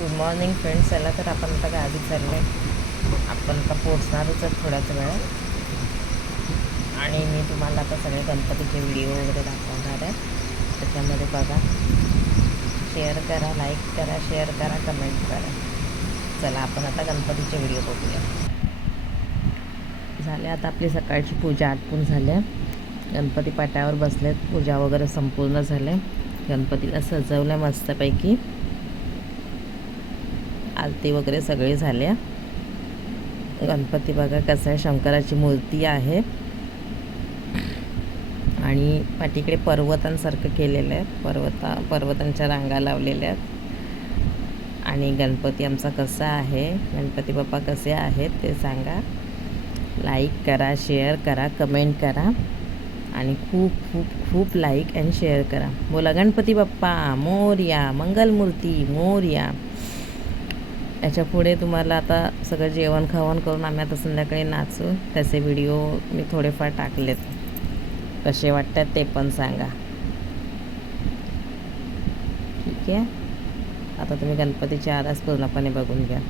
Good morning friends चला तर आपण आता गावी चाललं आहे आपण आता पोचणारच आहे थोड्याच वेळात. आणि मी तुम्हाला आता सगळे गणपतीचे व्हिडिओ वगैरे दाखवणार आहे. त्याच्यामध्ये बघा. शेअर करा लाईक करा शेअर करा कमेंट करा. चला आपण आता गणपतीचे व्हिडिओ बघूया. झाले आता आपली सकाळची पूजा आटपून झाल्या गणपती पाट्यावर बसलेत. पूजा वगैरे संपूर्ण झाले. गणपतीला सजवलं मस्तपैकी. आरती वगैरे सगळी झाल्या गणपती बघा कसं आहे शंकराची मूर्ती आहे. आणि पाठीकडे पर्वतांसारखं केलेलं आहे. पर्वता पर्वतांच्या रांगा लावलेल्या आहेत. आणि गणपती आमचा कसा आहे गणपती बाप्पा कसे आहेत ते सांगा. लाईक करा शेअर करा कमेंट करा. आणि खूप खूप खूप लाईक अँड शेअर करा. बोला गणपती बाप्पा मोर्या मंगलमूर्ती मोर्या. याच्यापुढे तुम्हाला आता सगळं जेवण खावण करून आम्ही आता संध्याकाळी नाचू. त्याचे व्हिडिओ मी थोडेफार टाकलेत. कसे वाटतात ते पण सांगा. ठीक आहे? आता तुम्ही गणपतीची आरास पूर्णपणे बघून घ्या.